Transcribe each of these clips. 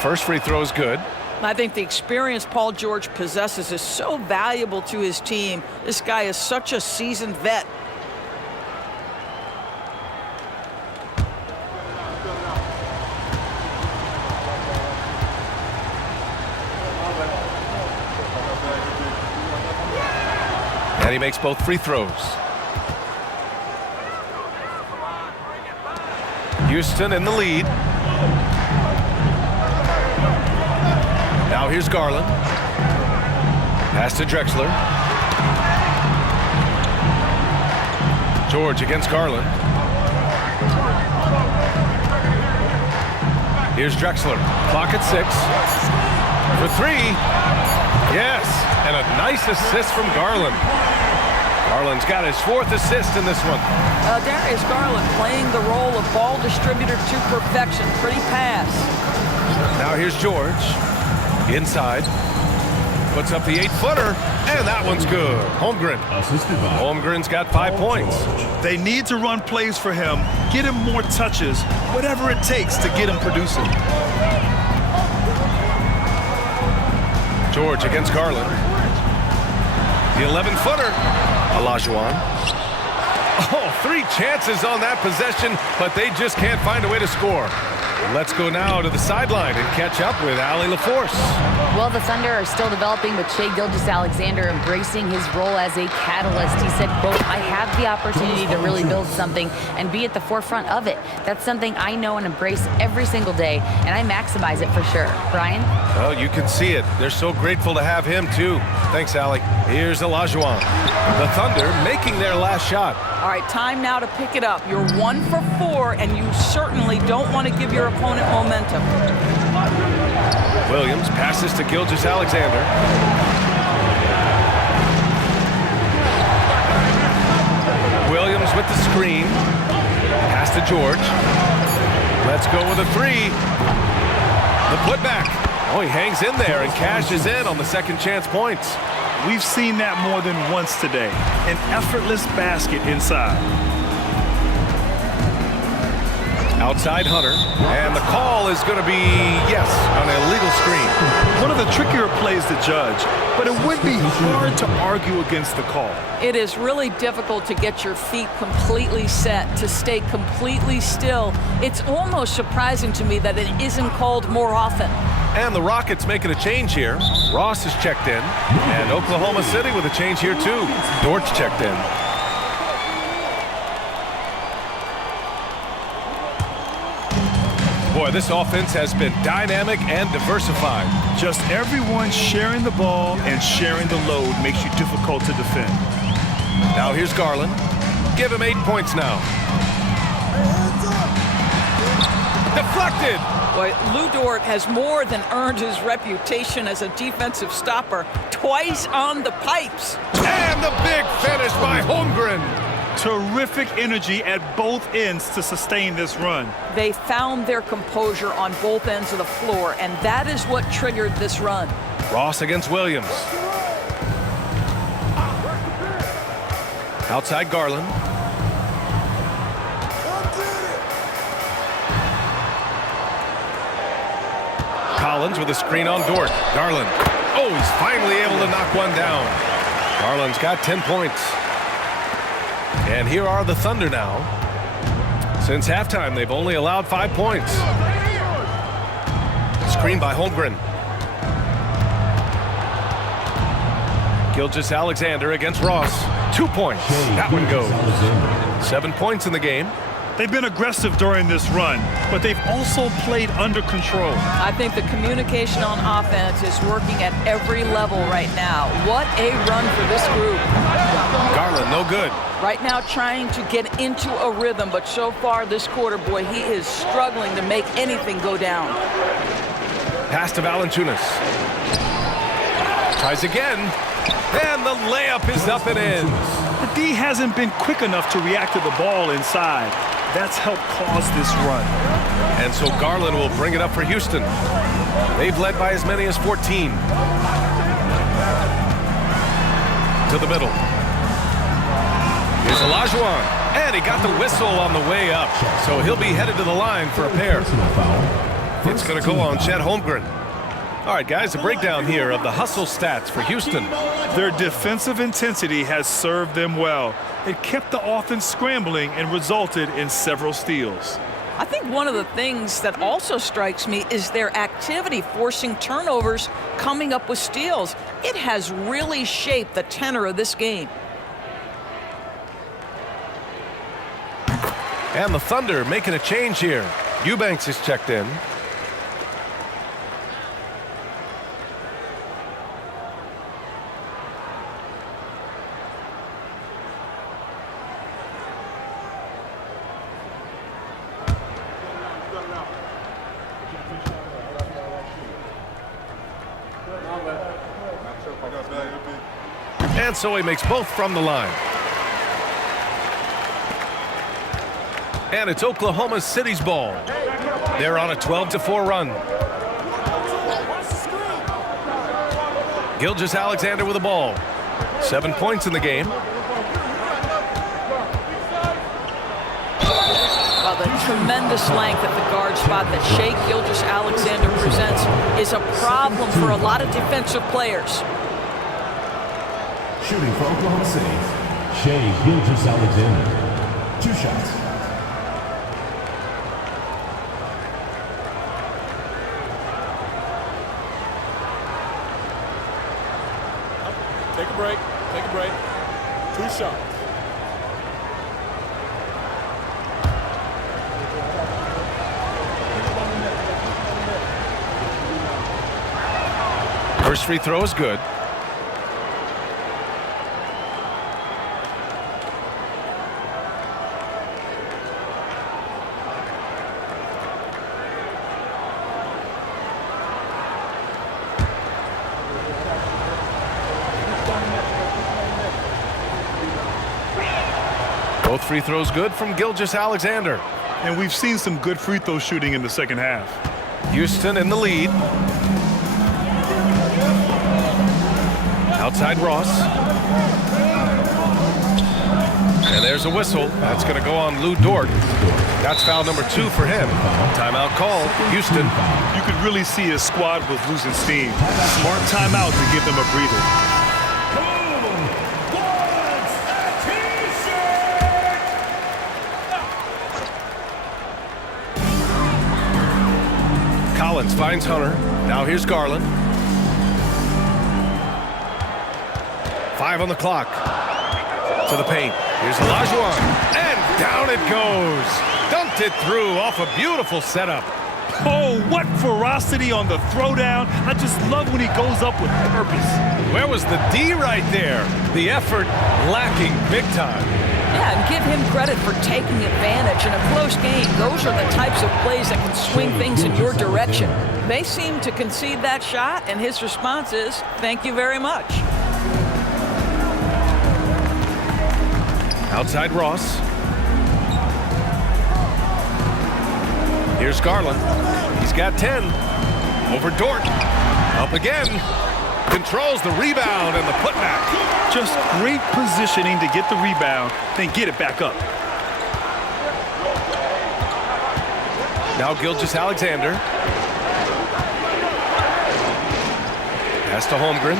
first free throw is good. I think the experience Paul George possesses is so valuable to his team. This guy is such a seasoned vet. And he makes both free throws. Houston in the lead. Now here's Garland. Pass to Drexler. George against Garland. Here's Drexler. Clock at 6. For 3. Yes. And a nice assist from Garland. Garland's got his 4th assist in this one. Darius Garland playing the role of ball distributor to perfection. Pretty pass. Now here's George. Inside. Puts up the 8-footer. And that one's good. Holmgren. Holmgren's got 5 points. They need to run plays for him. Get him more touches. Whatever it takes to get him producing. George against Garland. The 11-footer. Olajuwon. Oh, 3 chances on that possession, but they just can't find a way to score. Let's go now to the sideline and catch up with Allie LaForce. Well, the Thunder are still developing, but Shai Gilgeous-Alexander embracing his role as a catalyst. He said, quote, "I have the opportunity to really build something and be at the forefront of it. That's something I know and embrace every single day, and I maximize it for sure." Brian? Well, you can see it. They're so grateful to have him, too. Thanks, Allie. Here's Olajuwon. The Thunder making their last shot. All right, time now to pick it up. You're 1 for 4, and you certainly don't want to give your opponent momentum. Williams passes to Gilgeous-Alexander. Williams with the screen. Pass to George. Let's go with a 3. The putback. Oh, he hangs in there and cashes in on the second chance points. We've seen that more than once today. An effortless basket inside. Outside Hunter, and the call is going to be, yes, an illegal screen. One of the trickier plays to judge, but it would be hard to argue against the call. It is really difficult to get your feet completely set, to stay completely still. It's almost surprising to me that it isn't called more often. And the Rockets making a change here. Ross is checked in, and Oklahoma City with a change here too. Dortch checked in. Boy, this offense has been dynamic and diversified. Just everyone sharing the ball and sharing the load makes you difficult to defend. Now here's Garland. Give him 8 points now. Deflected. Boy, Lou Dort has more than earned his reputation as a defensive stopper. Twice on the pipes. And the big finish by Holmgren. Terrific energy at both ends to sustain this run. They found their composure on both ends of the floor, and that is what triggered this run. Ross against Williams. Outside Garland. Collins with a screen on Dort. Garland. Oh, he's finally able to knock one down. Garland's got 10 points. And here are the Thunder now. Since halftime, they've only allowed 5 points. Screen by Holmgren. Gilgeous-Alexander against Ross. 2 points. That one goes. 7 points in the game. They've been aggressive during this run, but they've also played under control. I think the communication on offense is working at every level right now. What a run for this group. Garland, no good. Right now trying to get into a rhythm, but so far this quarter, boy, he is struggling to make anything go down. Pass to Valanciunas. Tries again, and the layup is up and in. The D hasn't been quick enough to react to the ball inside. That's helped cause this run. And so Garland will bring it up for Houston. They've led by as many as 14. To the middle. Here's Olajuwon. And he got the whistle on the way up. So he'll be headed to the line for a pair. It's going to go on Chet Holmgren. All right, guys, a breakdown here of the hustle stats for Houston. Their defensive intensity has served them well. It kept the offense scrambling and resulted in several steals. I think one of the things that also strikes me is their activity forcing turnovers, coming up with steals. It has really shaped the tenor of this game. And the Thunder making a change here. Eubanks is checked in. And so he makes both from the line. And it's Oklahoma City's ball. They're on a 12-4 run. Gilgeous-Alexander with the ball. 7 points in the game. Well, the tremendous length at the guard spot that Shai Gilgeous-Alexander presents is a problem for a lot of defensive players. Shooting for Oklahoma City, Shai Gilgeous-Alexander. 2 shots. Take a break. Take a break. 2 shots. First free throw is good. Both free throws good from Gilgeous-Alexander. And we've seen some good free throw shooting in the second half. Houston in the lead. Outside Ross. And there's a whistle. That's going to go on Lou Dort. That's foul number 2 for him. Timeout call, Houston. You could really see his squad was losing steam. Smart timeout to give them a breather. Collins finds Hunter. Now here's Garland. 5 on the clock. To the paint. Here's Olajuwon. And down it goes. Dumped it through off a beautiful setup. Oh, what ferocity on the throwdown. I just love when he goes up with purpose. Where was the D right there? The effort lacking big time. Yeah, and give him credit for taking advantage in a close game. Those are the types of plays that can swing things in your direction. They seem to concede that shot, and his response is, thank you very much. Outside Ross. Here's Garland. He's got 10. Over Dort. Up again. Controls the rebound and the putback. Just great positioning to get the rebound, then get it back up. Now Gilgeous-Alexander. Pass to Holmgren.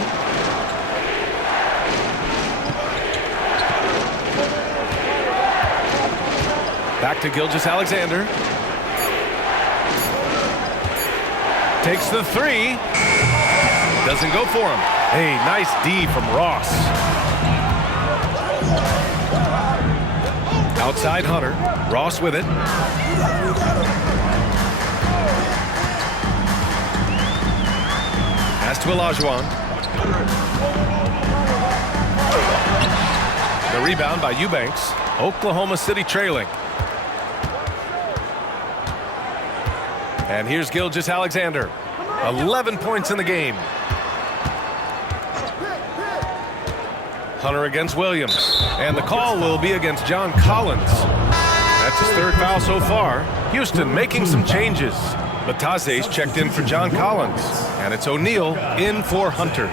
Back to Gilgeous-Alexander. Takes the 3. Doesn't go for him. Hey, nice D from Ross. Outside Hunter. Ross with it. Pass to Olajuwon. The rebound by Eubanks. Oklahoma City trailing. And here's Gilgeous-Alexander. 11 points in the game. Hunter against Williams. And the call will be against John Collins. That's his 3rd foul so far. Houston making some changes. Bataze's checked in for John Collins. And it's O'Neal in for Hunter.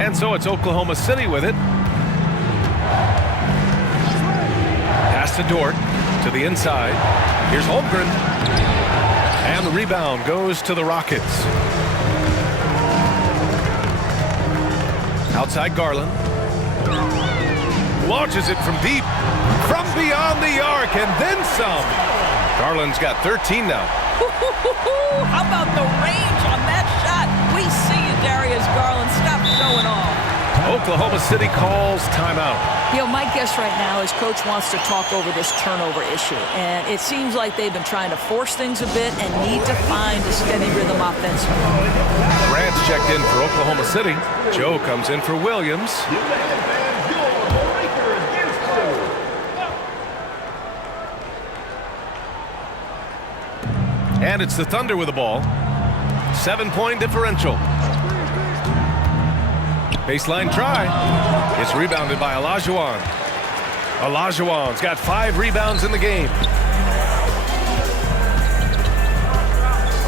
And so it's Oklahoma City with it. Pass to Dort to the inside. Here's Holmgren. And the rebound goes to the Rockets. Outside Garland. Launches it from deep. From beyond the arc and then some. Garland's got 13 now. How about the range on that shot? We see you, Darius Garland. Stop showing off. Oklahoma City calls timeout. You know, my guess right now is Coach wants to talk over this turnover issue. And it seems like they've been trying to force things a bit and need to find a steady rhythm offensively. Grant's checked in for Oklahoma City. Joe comes in for Williams. And it's the Thunder with the ball. 7-point differential. Baseline try. It's rebounded by Olajuwon. Olajuwon's got 5 rebounds in the game.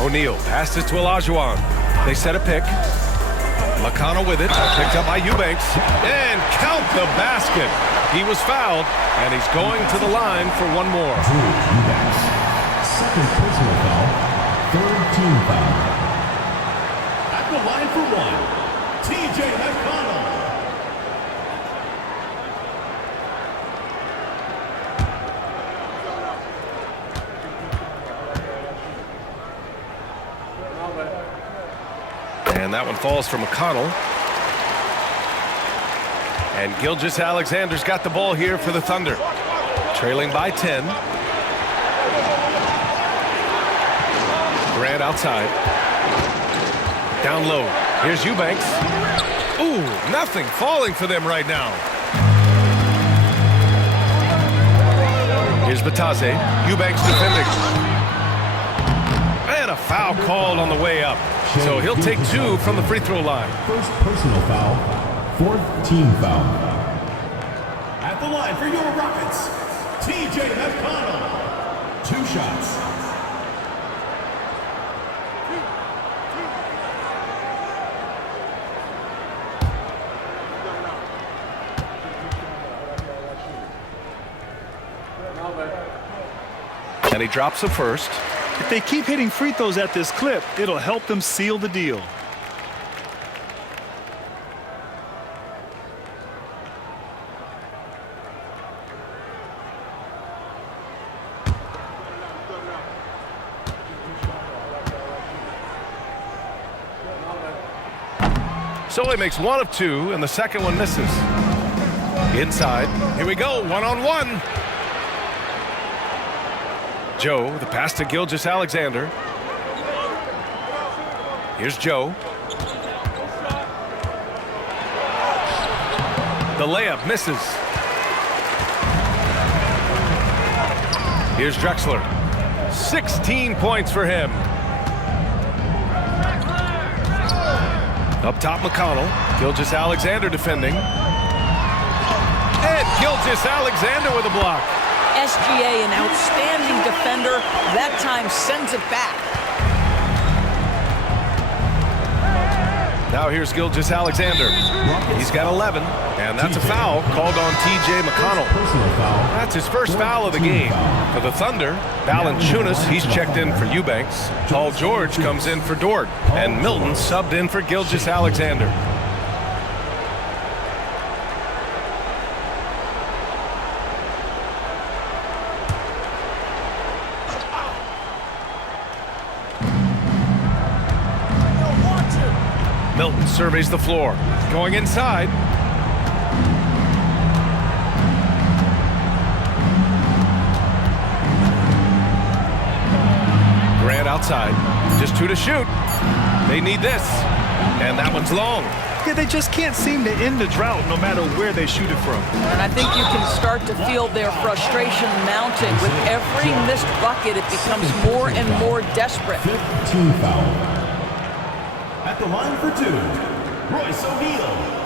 O'Neal passed it to Olajuwon. They set a pick. McConnell with it. Picked up by Eubanks. And count the basket. He was fouled, and he's going to the line for one more. Second personal foul, third team foul. At the line for one, TJ McConnell. And that one falls for McConnell. And Gilgeous-Alexander's got the ball here for the Thunder. Trailing by 10. Grant outside. Down low. Here's Eubanks. Ooh, nothing falling for them right now. Here's Batase. Eubanks defending. And a foul called on the way up. So he'll take 2 from the free throw line. First personal foul, fourth team foul. At the line for your Rockets, TJ McConnell. 2 shots. And he drops the first. If they keep hitting free throws at this clip, it'll help them seal the deal. So he makes 1 of 2, and the second one misses. Inside. Here we go. 1-on-1. Joe, the pass to Gilgeous-Alexander. Here's Joe. The layup misses. Here's Drexler. 16 points for him. Up top, McConnell. Gilgeous-Alexander defending. And Gilgeous-Alexander with a block. SGA, an outstanding defender, that time sends it back. Now here's Gilgeous-Alexander. He's got 11, and that's a foul called on TJ McConnell. That's his first foul of the game. For the Thunder, Valanciunas, he's checked in for Eubanks. Paul George comes in for Dort, and Milton subbed in for Gilgeous-Alexander. Milton surveys the floor. Going inside. Grant outside. Just 2 to shoot. They need this. And that one's long. Yeah, they just can't seem to end the drought no matter where they shoot it from. And I think you can start to feel their frustration mounting. With every missed bucket, it becomes more and more desperate. Fifth team foul. At the line for 2, Royce O'Neal.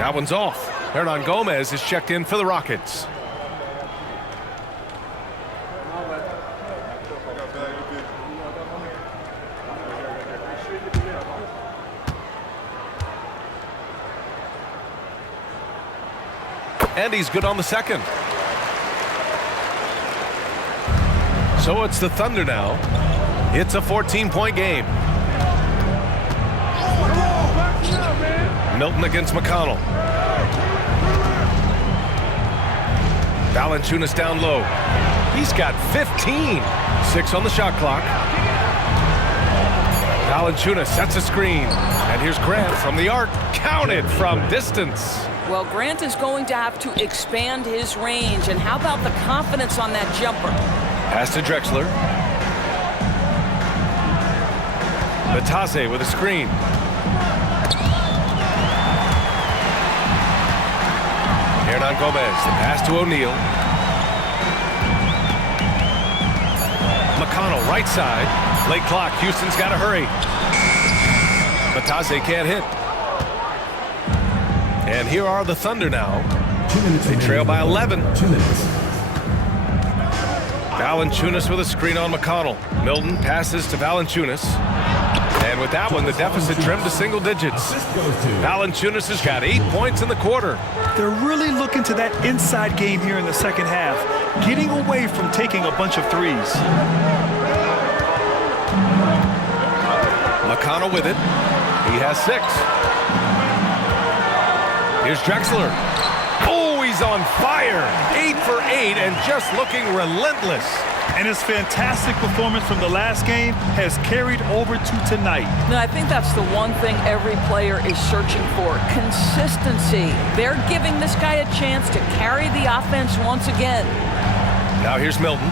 That one's off. Hernan Gomez is checked in for the Rockets. And he's good on the second. So it's the Thunder now. It's a 14-point game. Milton against McConnell. Valanciunas down low. He's got 15. 6 on the shot clock. Valanciunas sets a screen. And here's Grant from the arc. Counted from distance. Well, Grant is going to have to expand his range. And how about the confidence on that jumper? Pass to Drexler. Batase with a screen. Hernan Gomez, the pass to O'Neal. McConnell, right side. Late clock, Houston's got to hurry. Batase can't hit. And here are the Thunder now. They trail by 11. 2 minutes. Valanciunas with a screen on McConnell. Milton passes to Valanciunas. And with that one, the deficit trimmed to single digits. Valanciunas has got 8 points in the quarter. They're really looking to that inside game here in the second half, getting away from taking a bunch of threes. McConnell with it. He has 6. Here's Drexler. Oh, he's on fire. 8 for 8 and just looking relentless. And his fantastic performance from the last game has carried over to tonight. No, I think that's the one thing every player is searching for. Consistency. They're giving this guy a chance to carry the offense once again. Now here's Milton.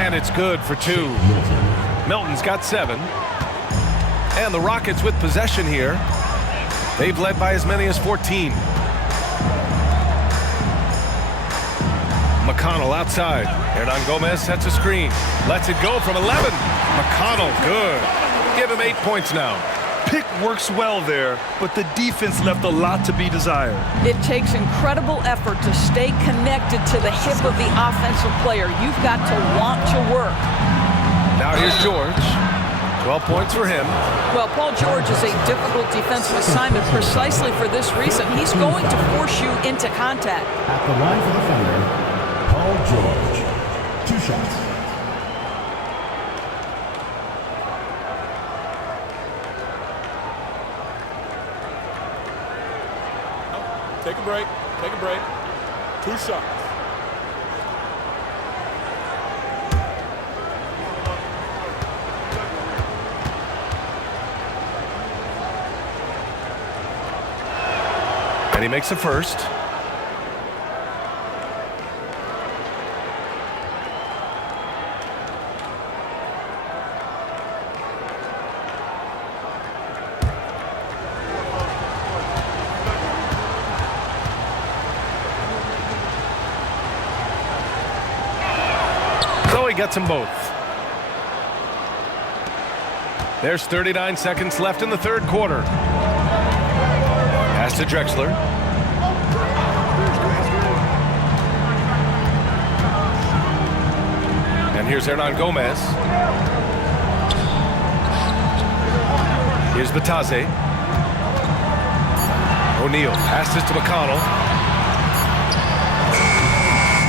And it's good for 2. Milton's got 7. And the Rockets with possession here. They've led by as many as 14. McConnell outside. Hernan Gomez sets a screen. Lets it go from 11. McConnell, good. Give him 8 points now. Pick works well there, but the defense left a lot to be desired. It takes incredible effort to stay connected to the hip of the offensive player. You've got to want to work. Now here's George. 12 points for him. Well, Paul George is a difficult defensive assignment precisely for this reason. He's going to force you into contact. At the line for the Thunder, Paul George. 2 shots. Take a break. Take a break. 2 shots. And he makes the first. So he gets them both. There's 39 seconds left in the third quarter. Pass to Drexler. And here's Hernan Gomez. Here's Batase. O'Neal passes to McConnell.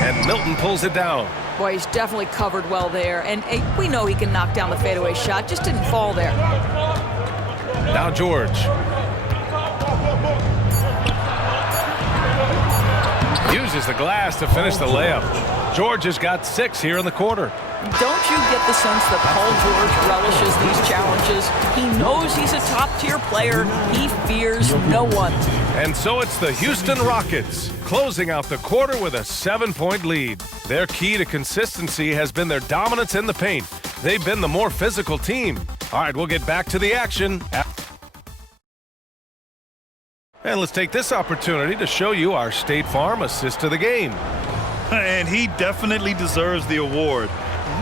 And Milton pulls it down. Boy, he's definitely covered well there. And we know he can knock down the fadeaway shot. Just didn't fall there. Now George. Uses the glass to finish the layup. George has got 6 here in the quarter. Don't you get the sense that Paul George relishes these challenges? He knows he's a top-tier player. He fears no one. And so it's the Houston Rockets closing out the quarter with a 7-point lead. Their key to consistency has been their dominance in the paint. They've been the more physical team. All right, we'll get back to the action. And let's take this opportunity to show you our State Farm assist to the game. And he definitely deserves the award.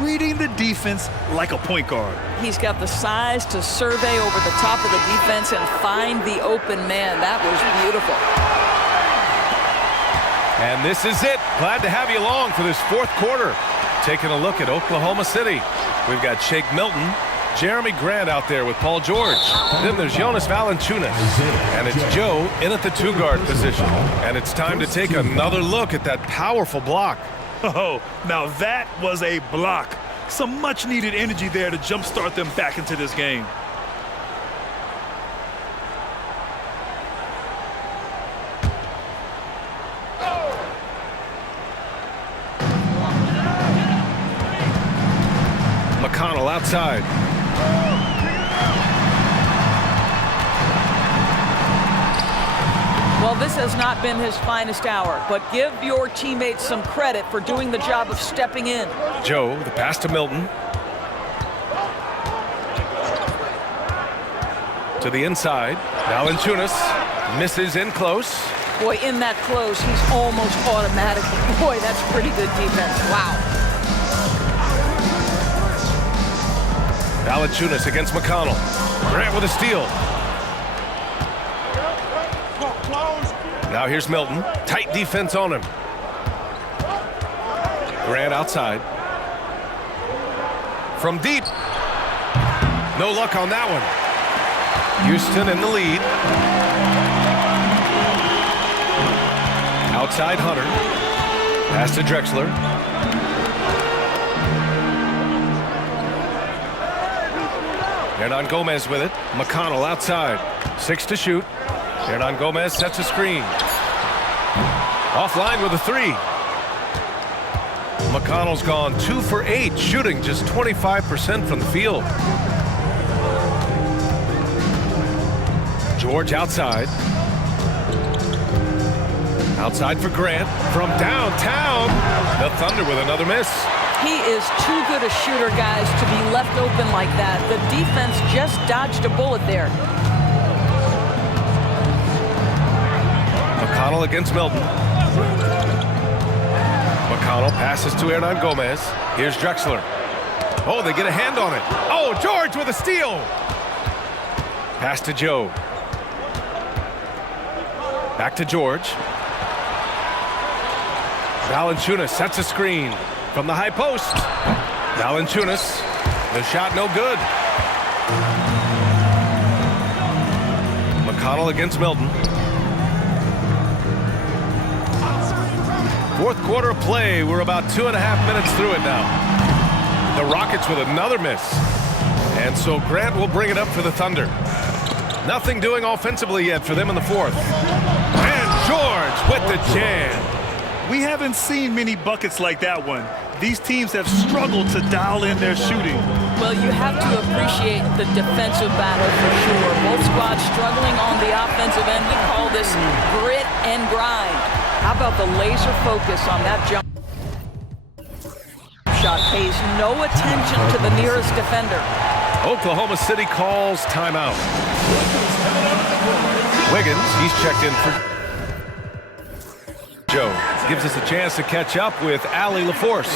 reading the defense like a point guard. He's got the size to survey over the top of the defense and find the open man. That was beautiful. And this is it. Glad to have you along for this fourth quarter. Taking a look at Oklahoma City. We've got Shake Milton, Jeremy Grant out there with Paul George. Then there's Jonas Valanciunas. And it's Joe in at the two-guard position. And it's time to take another look at that powerful block. Oh, now that was a block. Some much-needed energy there to jumpstart them back into this game. McConnell outside. Well, this has not been his finest hour, but give your teammates some credit for doing the job of stepping in. Joe, the pass to Milton. To the inside. Valanciunas misses in close. Boy, in that close, he's almost automatic. Boy, that's pretty good defense. Wow. Valanciunas against McConnell. Grant with a steal. Now here's Milton. Tight defense on him. Grant outside. From deep. No luck on that one. Houston in the lead. Outside Hunter. Pass to Drexler. Hernan Gomez with it. McConnell outside. 6 to shoot. Hernan Gomez sets a screen. Offline with a 3. McConnell's gone 2 for 8, shooting just 25% from the field. George outside. Outside for Grant. From downtown. The Thunder with another miss. He is too good a shooter, guys, to be left open like that. The defense just dodged a bullet there. McConnell against Milton. McConnell passes to Hernan Gomez. Here's Drexler. Oh, they get a hand on it. Oh, George with a steal. Pass to Joe. Back to George. Valanciunas sets a screen from the high post. Valanciunas. The shot no good. McConnell against Milton. Fourth quarter of play. We're about 2.5 minutes through it now. The Rockets with another miss. And so Grant will bring it up for the Thunder. Nothing doing offensively yet for them in the fourth. And George with the jam. We haven't seen many buckets like that one. These teams have struggled to dial in their shooting. Well, you have to appreciate the defensive battle for sure. Both squads struggling on the offensive end. We call this grit and grind. How about the laser focus on that jump shot? Pays no attention to the nearest defender. Oklahoma City calls timeout. Wiggins, he's checked in for Joe. Gives us a chance to catch up with Allie LaForce.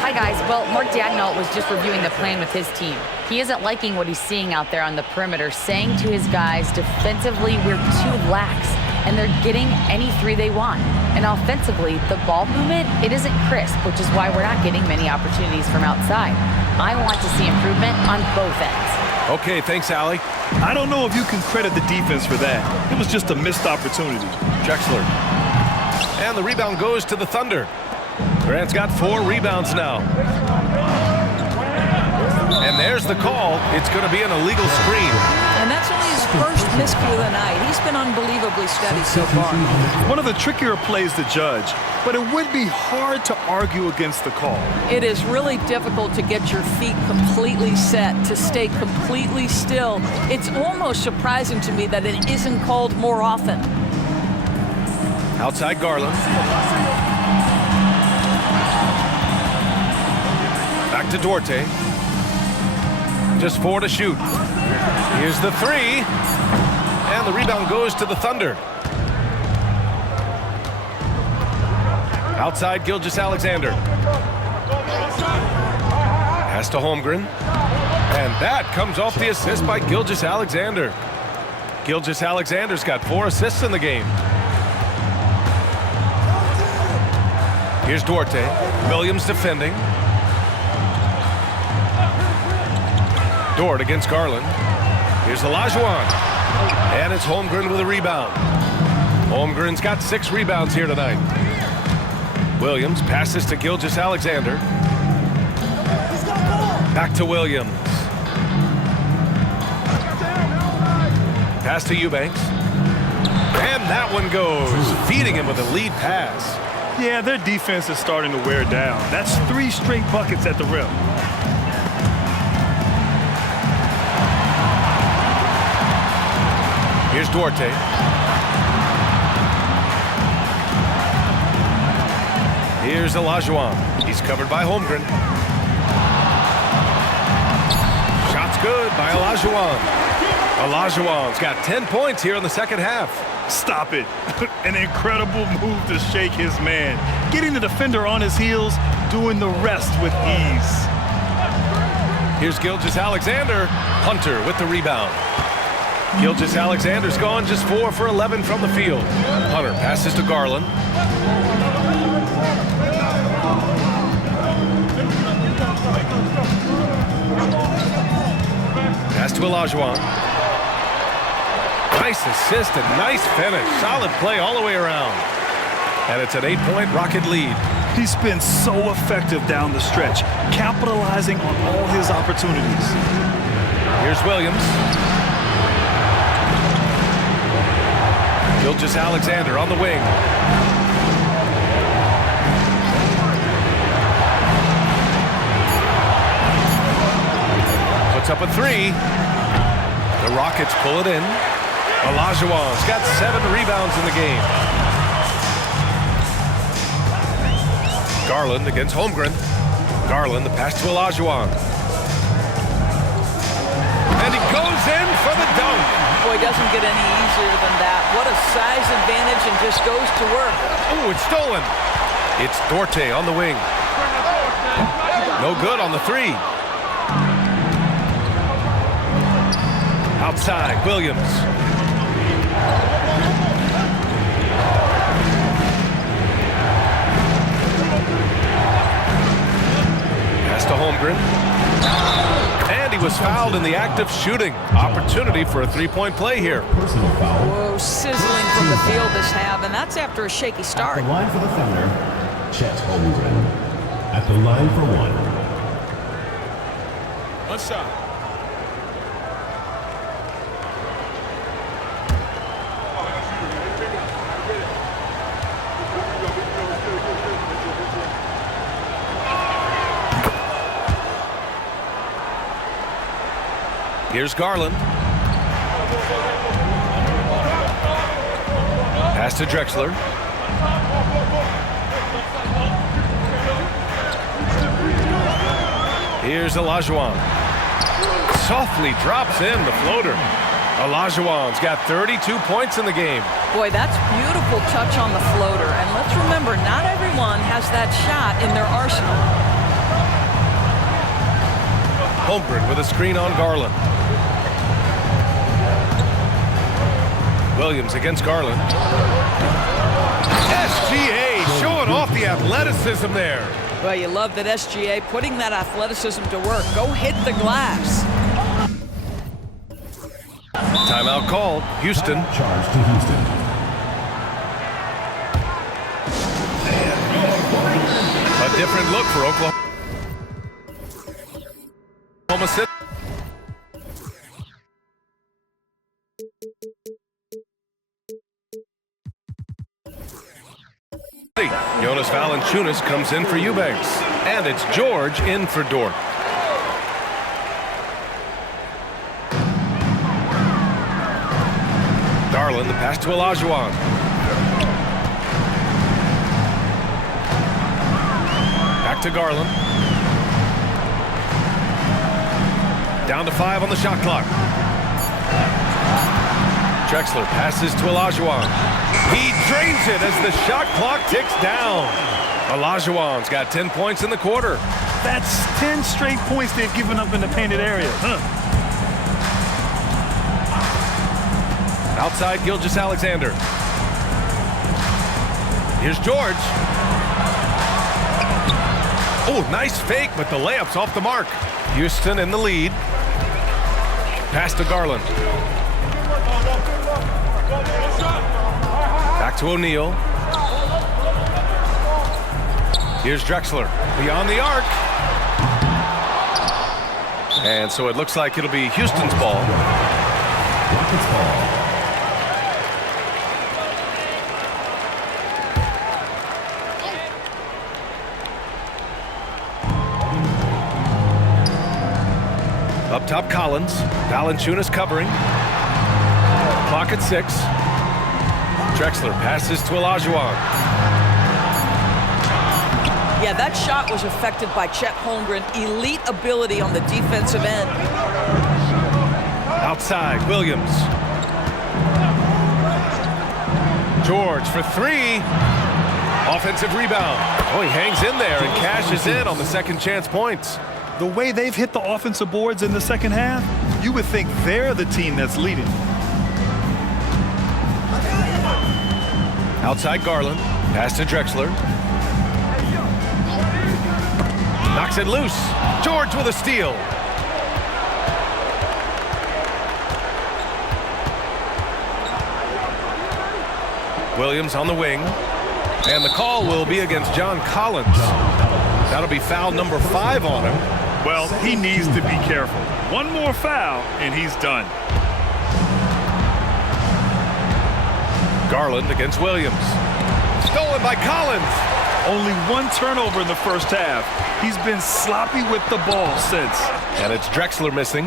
Hi, guys. Well, Mark Daigneault was just reviewing the plan with his team. He isn't liking what he's seeing out there on the perimeter, saying to his guys, defensively, we're too lax, and they're getting any 3 they want. And offensively, the ball movement, it isn't crisp, which is why we're not getting many opportunities from outside. I want to see improvement on both ends. Okay, thanks, Allie. I don't know if you can credit the defense for that. It was just a missed opportunity. Drexler. And the rebound goes to the Thunder. Grant's got 4 rebounds now. And there's the call. It's going to be an illegal screen. And that's only his first miscue of the night. He's been unbelievably steady so far. One of the trickier plays to judge, but it would be hard to argue against the call. It is really difficult to get your feet completely set, to stay completely still. It's almost surprising to me that it isn't called more often. Outside Garland. Back to Duarte. Just 4 to shoot. Here's the 3. And the rebound goes to the Thunder. Outside Gilgeous-Alexander. Pass to Holmgren. And that comes off the assist by Gilgeous-Alexander. Gilgeous-Alexander's got 4 assists in the game. Here's Duarte. Williams defending. Dort against Garland. Here's Olajuwon. And it's Holmgren with a rebound. Holmgren's got 6 rebounds here tonight. Williams passes to Gilgeous-Alexander. Back to Williams. Pass to Eubanks. And that one goes. Feeding him with a lead pass. Yeah, their defense is starting to wear down. That's 3 straight buckets at the rim. Here's Duarte. Here's Olajuwon. He's covered by Holmgren. Shot's good by Olajuwon. Olajuwon's got 10 points here in the second half. Stop it. An incredible move to shake his man. Getting the defender on his heels, doing the rest with ease. Here's Gilgeous-Alexander. Hunter with the rebound. Gilgeous-Alexander's gone just 4 for 11 from the field. Hunter passes to Garland. Pass to Olajuwon. Nice assist and nice finish. Solid play all the way around. And it's an 8-point Rocket lead. He's been so effective down the stretch, capitalizing on all his opportunities. Here's Williams. Gilgeous-Alexander on the wing. Puts up a 3. The Rockets pull it in. Olajuwon's got 7 rebounds in the game. Garland against Holmgren. Garland, the pass to Olajuwon. And he goes in for the dunk. Boy, doesn't get any easier than that. What a size advantage, and just goes to work. Ooh, it's stolen. It's Duarte on the wing. No good on the 3. Outside, Williams. Pass to Holmgren. And he was fouled in the act of shooting. Opportunity for a 3-point play here. Personal foul. Whoa, sizzling from the field this half, and that's after a shaky At start. the line for the Thunder, Chet Holmgren. At the line for 1. One shot. Here's Garland. Pass to Drexler. Here's Olajuwon. Softly drops in the floater. Olajuwon's got 32 points in the game. Boy, that's beautiful touch on the floater. And let's remember, not everyone has that shot in their arsenal. Holmgren with a screen on Garland. Williams against Garland. SGA showing off the athleticism there. Well, you love that SGA putting that athleticism to work. Go hit the glass. Timeout called. Houston. Charge to Houston. A different look for Oklahoma City. Jonas Valanciunas comes in for Eubanks. And it's George in for Dort. Garland, the pass to Olajuwon. Back to Garland. Down to 5 on the shot clock. Drexler passes to Olajuwon. He drains it as the shot clock ticks down. Olajuwon's got 10 points in the quarter. That's 10 straight points they've given up in the painted area. Outside Gilgeous-Alexander. Here's George. Oh, nice fake, but the layup's off the mark. Houston in the lead. Pass to Garland. Back to O'Neal. Here's Drexler. Beyond the arc. And so it looks like it'll be Houston's ball. Rockets ball. Up top, Collins. Valanciunas covering. Clock at 6. Drexler passes to Olajuwon. Yeah, that shot was affected by Chet Holmgren. Elite ability on the defensive end. Outside, Williams. George for 3. Offensive rebound. Oh, he hangs in there and cashes in on the second chance points. The way they've hit the offensive boards in the second half, you would think they're the team that's leading. Outside Garland. Pass to Drexler. Knocks it loose. George with a steal. Williams on the wing. And the call will be against John Collins. That'll be foul number 5 on him. Well, he needs to be careful. One more foul, and he's done. Garland against Williams. Stolen by Collins. Only 1 turnover in the first half. He's been sloppy with the ball since. And it's Drexler missing.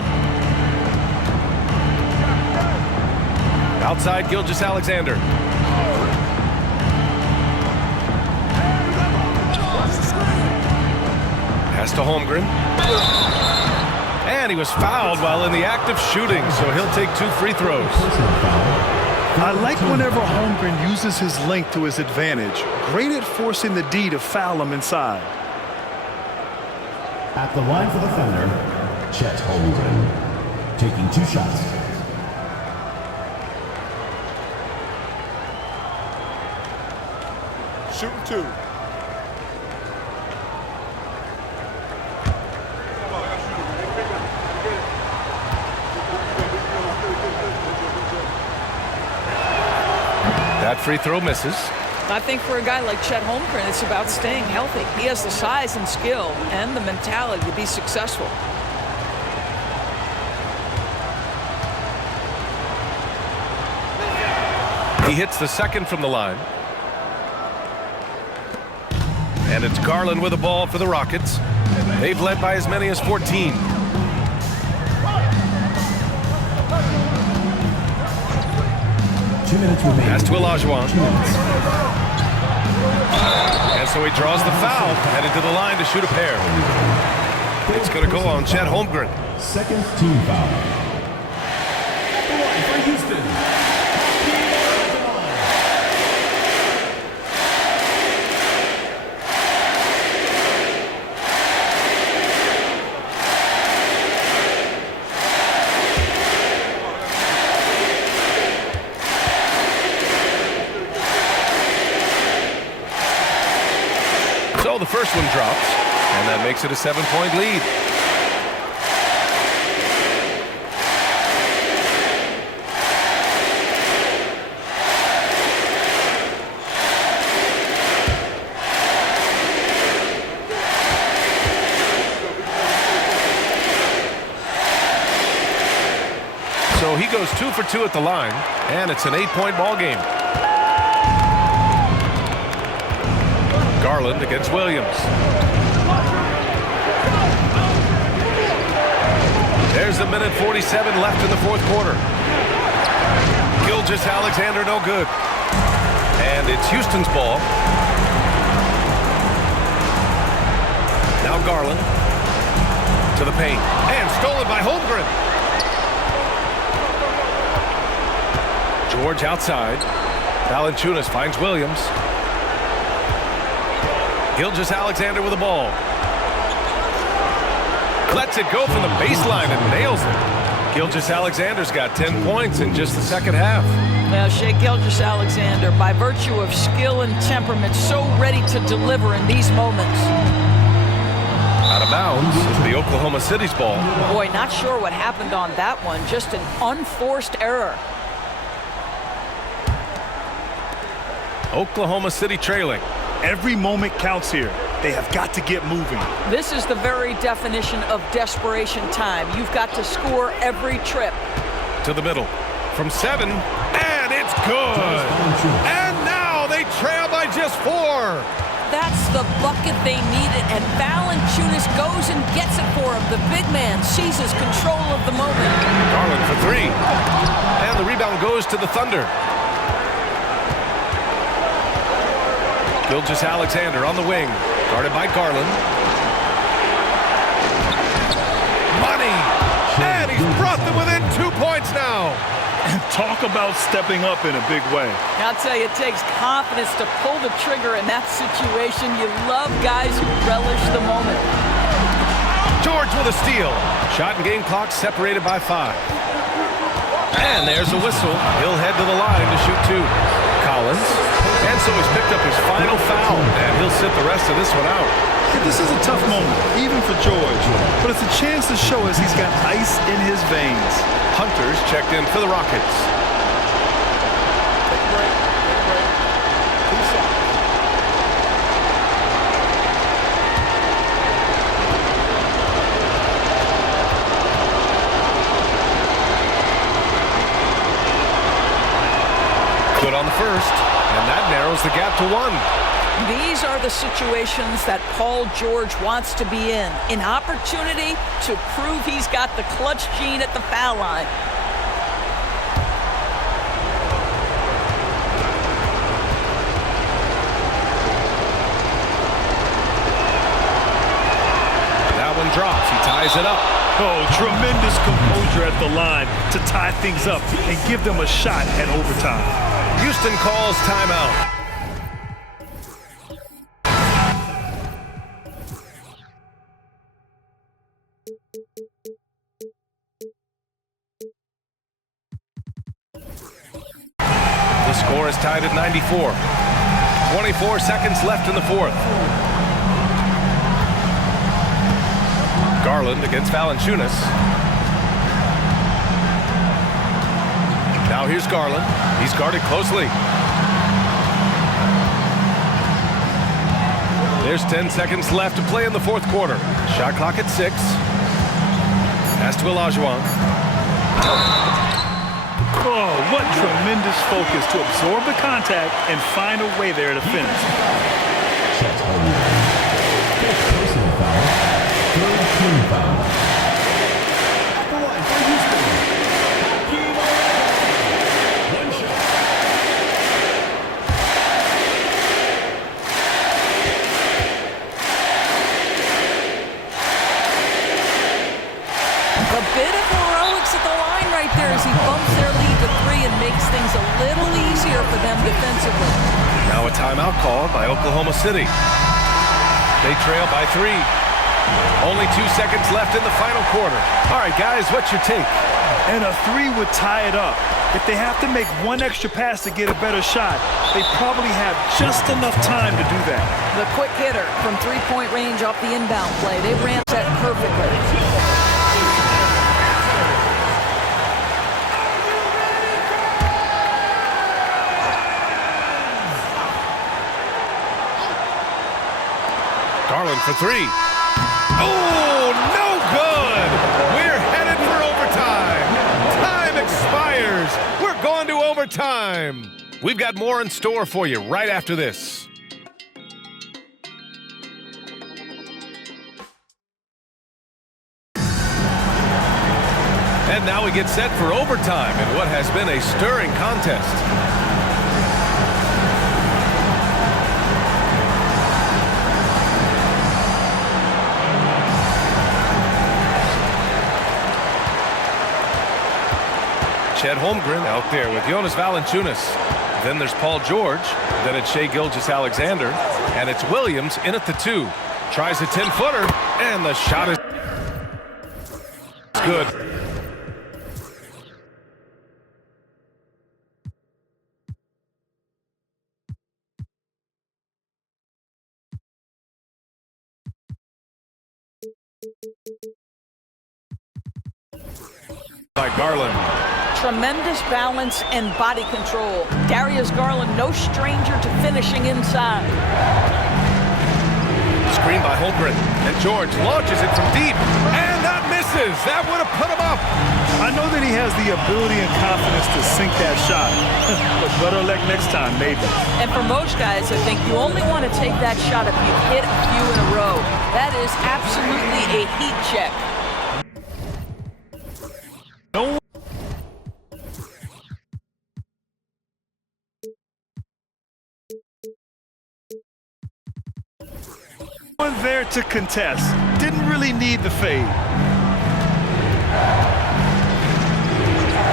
Outside Gilgeous-Alexander. Pass to Holmgren. And he was fouled while in the act of shooting, so he'll take 2 free throws. I like whenever Holmgren uses his length to his advantage. Great at forcing the D to foul him inside. At the line for the Thunder, Chet Holmgren, taking 2 shots. Shooting 2. That free throw misses. I think for a guy like Chet Holmgren, it's about staying healthy. He has the size and skill and the mentality to be successful. He hits the second from the line. And it's Garland with the ball for the Rockets. They've led by as many as 14. Pass to Olajuwon. And so he draws the foul, headed to the line to shoot a pair. It's going to go on Chet Holmgren. Second team foul. At the line for Houston. So the first one drops, and that makes it a 7-point lead. So he goes 2 for 2 at the line, and it's an 8-point ball game. Garland against Williams. There's a minute 47 left in the fourth quarter. Gilgeous-Alexander no good. And it's Houston's ball. Now Garland to the paint. And stolen by Holmgren. George outside. Valanciunas finds Williams. Gilgeous-Alexander with the ball. Lets it go from the baseline and nails it. Gilgeous-Alexander's got 10 points in just the second half. Now, Shai Gilgeous-Alexander, by virtue of skill and temperament, so ready to deliver in these moments. Out of bounds is the Oklahoma City's ball. Boy, not sure what happened on that one. Just an unforced error. Oklahoma City trailing. Every moment counts here. They have got to get moving. This is the very definition of desperation time. You've got to score every trip. To the middle. From 7, and it's good. And now they trail by just 4. That's the bucket they needed, and Valanciunas goes and gets it for him. The big man seizes control of the moment. Garland for 3. And the rebound goes to the Thunder. Gilgeous-Alexander on the wing. Guarded by Garland. Money! And he's brought them within 2 points now. And talk about stepping up in a big way. I'll tell you, it takes confidence to pull the trigger in that situation. You love guys who relish the moment. George with a steal. Shot and game clock separated by 5. And there's a whistle. He'll head to the line to shoot 2. Collins. And so he's picked up his final foul, and he'll sit the rest of this one out. This is a tough moment, even for George. But it's a chance to show us he's got ice in his veins. Hunter's checked in for the Rockets. Take a break. Take a break. 2 shots. Good on the first, and that narrows the gap to 1. These are the situations that Paul George wants to be in. An opportunity to prove he's got the clutch gene at the foul line. That one drops. He ties it up. Oh, tremendous composure at the line to tie things up and give them a shot at overtime. Houston calls timeout. The score is tied at 94. 24 seconds left in the 4th. Garland against Valanciunas. Now here's Garland. He's guarded closely. There's 10 seconds left to play in the 4th quarter. Shot clock at 6. Pass to Olajuwon. Oh, what tremendous focus to absorb the contact and find a way there to finish. Chet Holmgren. Fifth personal foul. Third team foul. At the line for Houston. Hakeem. 1 shot. A bit of heroics at the line right there as he bumps their lead to 3 and makes things a little easier for them defensively. Now a timeout called by Oklahoma City. They trail by 3. Only 2 seconds left in the final quarter. All right, guys, what's your take? And a 3 would tie it up. If they have to make 1 extra pass to get a better shot, they probably have just enough time to do that. The quick hitter from 3-point range off the inbound play. They ran that perfectly. Garland for 3. Oh, no good! We're headed for overtime. Time expires. We're going to overtime. We've got more in store for you right after this. And now we get set for overtime in what has been a stirring contest. Chet Holmgren out there with Jonas Valanciunas. Then there's Paul George. Then it's Shai Gilgeous-Alexander. And it's Williams in at the 2. Tries a 10-footer, and the shot is... good. By Garland. Tremendous balance and body control. Darius Garland, no stranger to finishing inside. Screen by Holmgren. And George launches it from deep. And that misses. That would have put him up. I know that he has the ability and confidence to sink that shot. But better luck next time, maybe. And for most guys, I think you only want to take that shot if you hit a few in a row. That is absolutely a heat check. No one there to contest. Didn't really need the fade.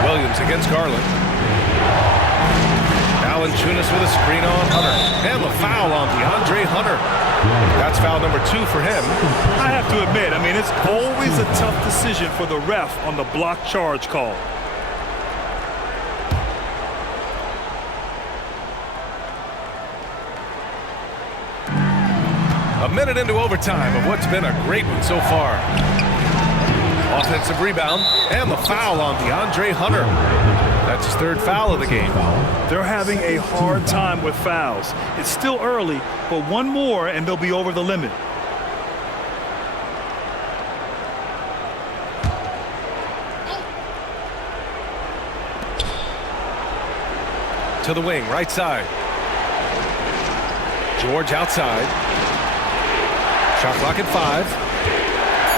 Williams against Garland. Valanciunas with a screen on Hunter. And the foul on DeAndre Hunter. That's foul number 2 for him. I have to admit, I mean, it's always a tough decision for the ref on the block charge call. A minute into overtime of what's been a great one so far. Offensive rebound and the foul on DeAndre Hunter. That's his 3rd foul of the game. They're having a hard time with fouls. It's still early, but one more and they'll be over the limit. To the wing, right side. George outside. Shot clock at 5.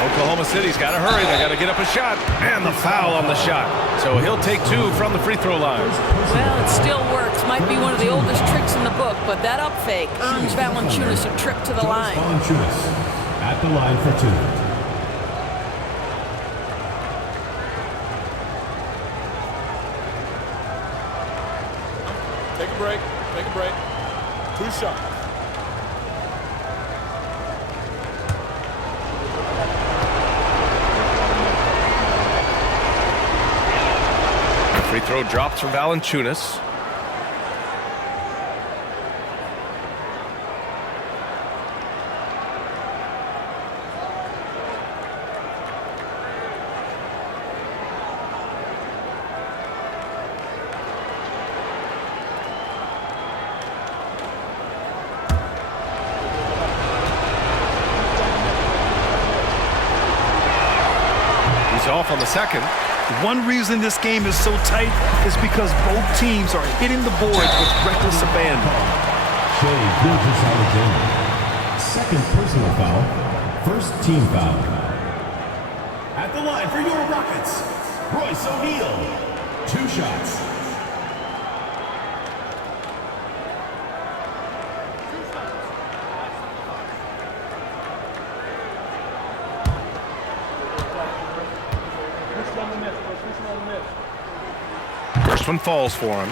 Oklahoma City's got to hurry. They got to get up a shot. And the foul on the shot. So he'll take 2 from the free throw line. Well, it still works. Might be one of the oldest tricks in the book, but that up fake earns Valanciunas a trip to the line. Valanciunas at the line for 2. Take a break. Take a break. 2 shots. Free throw drops from Valanciunas. He's off on the second. One reason this game is so tight is because both teams are hitting the boards with reckless abandon. Shea Gilgeous-Alexander. 2nd personal foul. 1st team foul. At the line for your Rockets, Royce O'Neal. 2 shots. First one falls for him.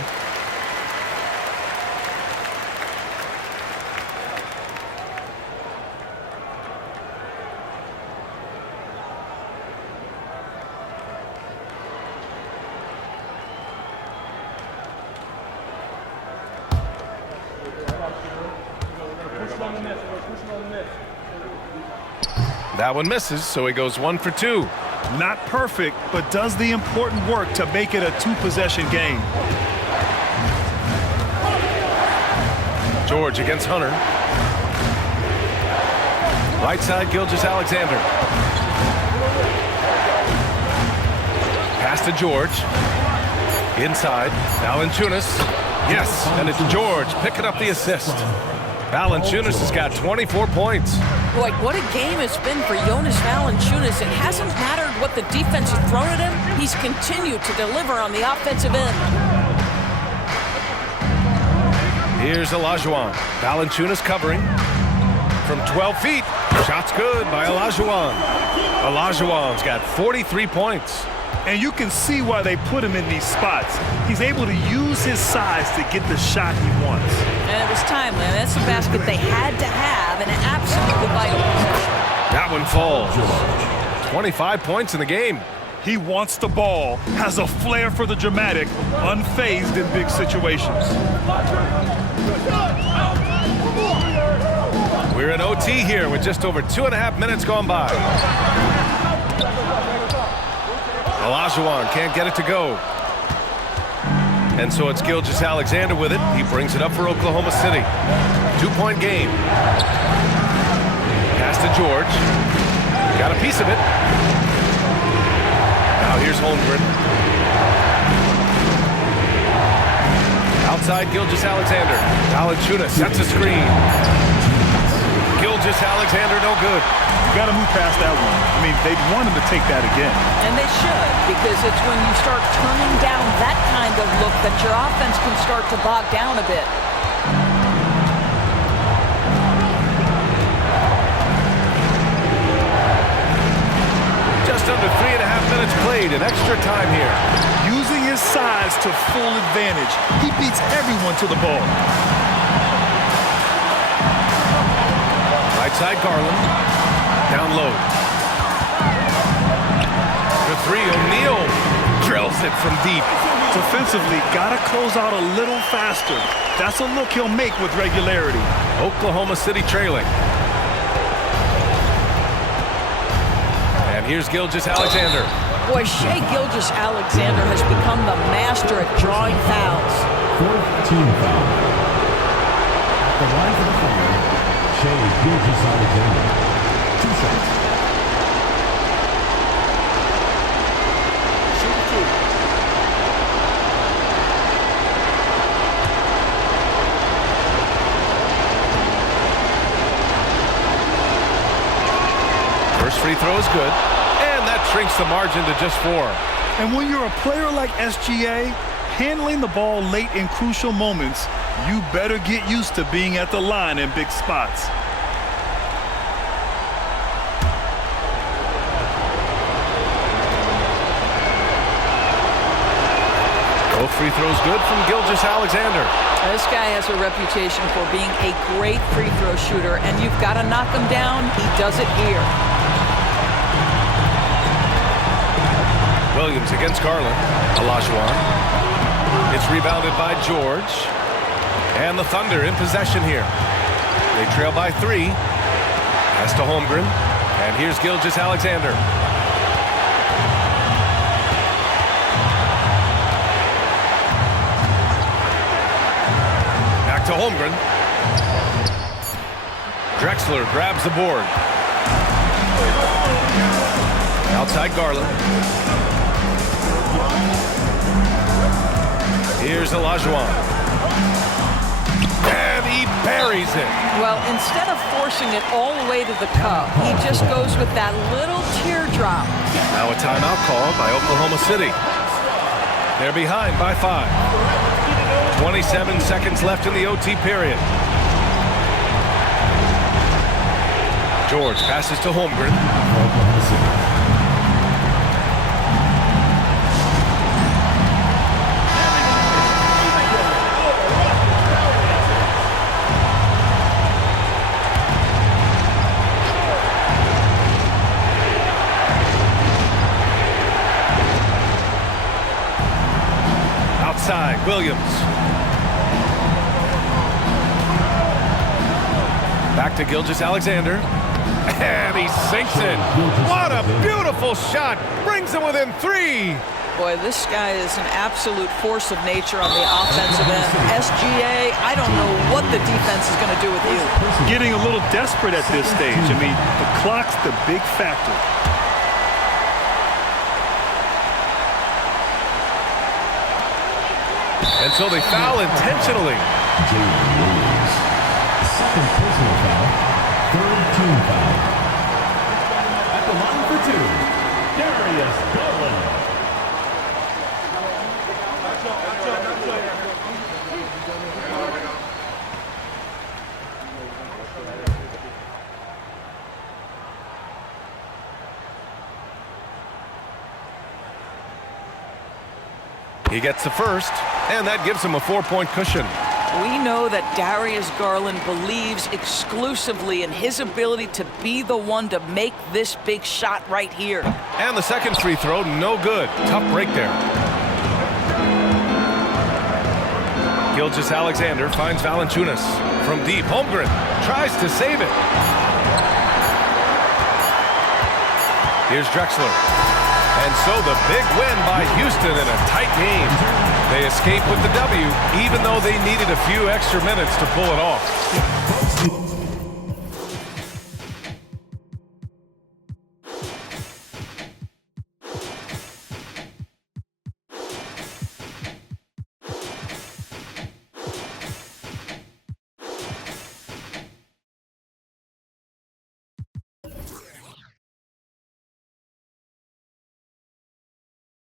That one misses, so he goes 1 for 2. Not perfect, but does the important work to make it a 2-possession game. George against Hunter. Right side, Gilgeous-Alexander. Pass to George. Inside, Valanciunas. Yes, and it's George picking up the assist. Valanciunas has got 24 points. Boy, what a game it's been for Jonas Valanciunas. It hasn't mattered what the defense has thrown at him. He's continued to deliver on the offensive end. Here's Olajuwon. Valanciunas covering from 12 feet. Shot's good by Olajuwon. Olajuwon's got 43 points. And you can see why they put him in these spots. He's able to use his size to get the shot he wants. And it was timely. That's the basket they had to have, and an absolutely vital possession. That one falls. 25 points in the game. He wants the ball, has a flair for the dramatic, unfazed in big situations. We're in OT here with just over 2.5 minutes gone by. Olajuwon can't get it to go. And so it's Gilgeous-Alexander with it. He brings it up for Oklahoma City. 2-point game. Pass to George. Got a piece of it. Now here's Holmgren. Outside Gilgeous-Alexander. Valanciunas sets a screen. Gilgeous-Alexander no good. You got to move past that one. I mean, they want him to take that again. And they should, because it's when you start turning down that kind of look that your offense can start to bog down a bit. Just under 3.5 minutes played in extra time here. Using his size to full advantage. He beats everyone to the ball. Right side Garland. Down low. The three, O'Neal drills it from deep. Defensively, got to close out a little faster. That's a look he'll make with regularity. Oklahoma City trailing. And here's Gilgeous-Alexander. Boy, Shai Gilgeous-Alexander has become the master at drawing fouls. Fourth team foul. At the line for the foul, Shai Gilgeous-Alexander. 2 shots. First free throw is good. And that shrinks the margin to just 4. And when you're a player like SGA, handling the ball late in crucial moments, you better get used to being at the line in big spots. Both free throws good from Gilgeous-Alexander. This guy has a reputation for being a great free throw shooter, and you've got to knock him down. He does it here. Williams against Garland. Olajuwon. It's rebounded by George. And the Thunder in possession here. They trail by 3. Pass to Holmgren. And here's Gilgeous-Alexander. Back to Holmgren. Drexler grabs the board. Outside Garland. Here's Olajuwon. And he buries it. Well, instead of forcing it all the way to the cup, he just goes with that little teardrop. Now a timeout called by Oklahoma City. They're behind by 5. 27 seconds left in the OT period. George passes to Holmgren. Oklahoma City. Williams. Back to Gilgeous-Alexander. And he sinks it. What a beautiful shot. Brings him within 3. Boy, this guy is an absolute force of nature on the offensive end. SGA, I don't know what the defense is going to do with you. Getting a little desperate at this stage. I mean, the clock's the big factor. And so they foul intentionally. Second personal foul. Third team foul. At the line for 2, Darius Garland. He gets the first, and that gives him a 4-point cushion. We know that Darius Garland believes exclusively in his ability to be the one to make this big shot right here. And the second free throw, no good. Tough break there. Gilgeous-Alexander finds Valanciunas. From deep, Holmgren tries to save it. Here's Drexler. And so the big win by Houston in a tight game. They escape with the W, even though they needed a few extra minutes to pull it off.